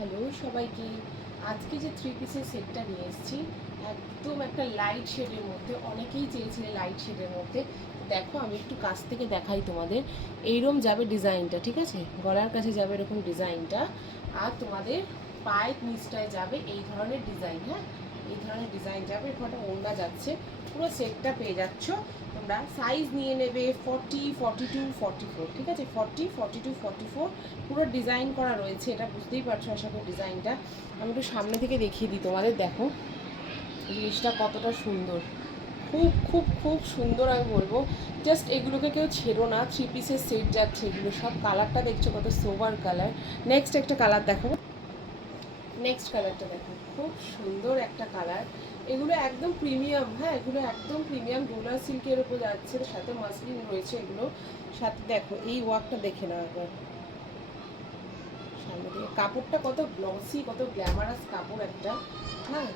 Hello সবাইকে। আজকে যে থ্রি পিসের সেটটা নিয়ে এসেছি একদম একটা লাইট শেডের মধ্যে, অনেকেই চেয়েছিলে লাইট শেডের মধ্যে। দেখো আমি একটু কাছ থেকে দেখাই তোমাদের। এইরকম যাবে ডিজাইনটা, ঠিক আছে? গলার কাছে যাবে এরকম ডিজাইনটা, আর তোমাদের পায়ের নিচটায় যাবে এই ধরনের ডিজাইন। হ্যাঁ, এই ধরনের ডিজাইন যাবে। এখানে ওড়না যাচ্ছে, পুরো সেটটা পেয়ে যাচ্ছ তোমরা। সাইজ নিয়ে নেবে 40, 42, 44, ঠিক আছে? 40, 42, 44 পুরো ডিজাইন করা রয়েছে। এটা বুঝতেই পারছো আশা করি ডিজাইনটা। আমি একটু সামনে থেকে দেখিয়ে দিই তোমাদের। দেখো জিনিসটা কতটা সুন্দর, খুব খুব খুব সুন্দর আমি বলবো। জাস্ট এগুলোকে কেউ ছেড়ো না, থ্রি পিসের সেট যাচ্ছে এগুলো সব। কালারটা দেখছো কত সোবার কালার। নেক্সট একটা কালার দেখো, নেক্সট কালারটা দেখো, খুব সুন্দর একটা কালার। এগুলো একদম প্রিমিয়াম। হ্যাঁ, এগুলো একদম প্রিমিয়াম ডোলা সিল্কের উপর যাচ্ছে, সাথে মাসলিন রয়েছে এগুলো সাথে। দেখো এই ওয়ার্কটা দেখে নাও একবার সামনে থেকে। কাপড়টা কত গ্লসি, কত গ্ল্যামারাস কাপড় একটা। হ্যাঁ,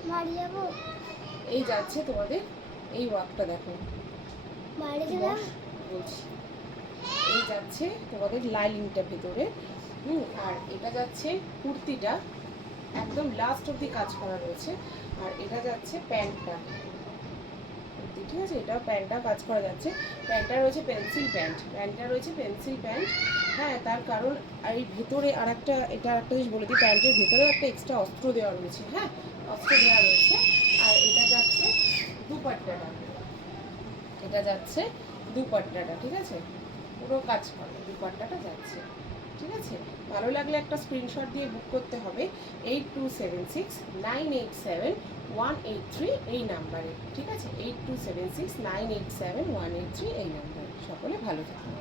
এই যাচ্ছে তোমাদের এই ওয়ার্কটা দেখো, বলছি এই যাচ্ছে তোমাদের লাইনিংটা ভেতরে। আর এটা যাচ্ছে কুর্তিটা, একদম লাস্ট অব্দি কাজ করা রয়েছে। আর এটা যাচ্ছে প্যান্টটা, ঠিক আছে? এটাও প্যান্টটা কাজ করা যাচ্ছে। প্যান্টটা রয়েছে পেন্সিল প্যান্ট, প্যান্টটা রয়েছে পেন্সিল প্যান্ট। হ্যাঁ, তার কারণ আর এই ভেতরে আর একটা, এটা একটা জিনিস বলে দিই, প্যান্টের ভেতরেও একটা এক্সট্রা অস্ত্র দেওয়া রয়েছে। হ্যাঁ, অস্ত্র দেওয়া রয়েছে। আর এটা যাচ্ছে দুপাট্টাটা, এটা যাচ্ছে দুপাট্টাটা, ঠিক আছে? পুরো কাজ করা দুপাট্টাটা যাচ্ছে, ঠিক আছে? ভালো লাগলে একটা স্ক্রিনশট দিয়ে বুক করতে হবে 8276987183 এই নাম্বারে, ঠিক আছে? 8276987183 এই নাম্বারে। সকলে ভালো থাকুন।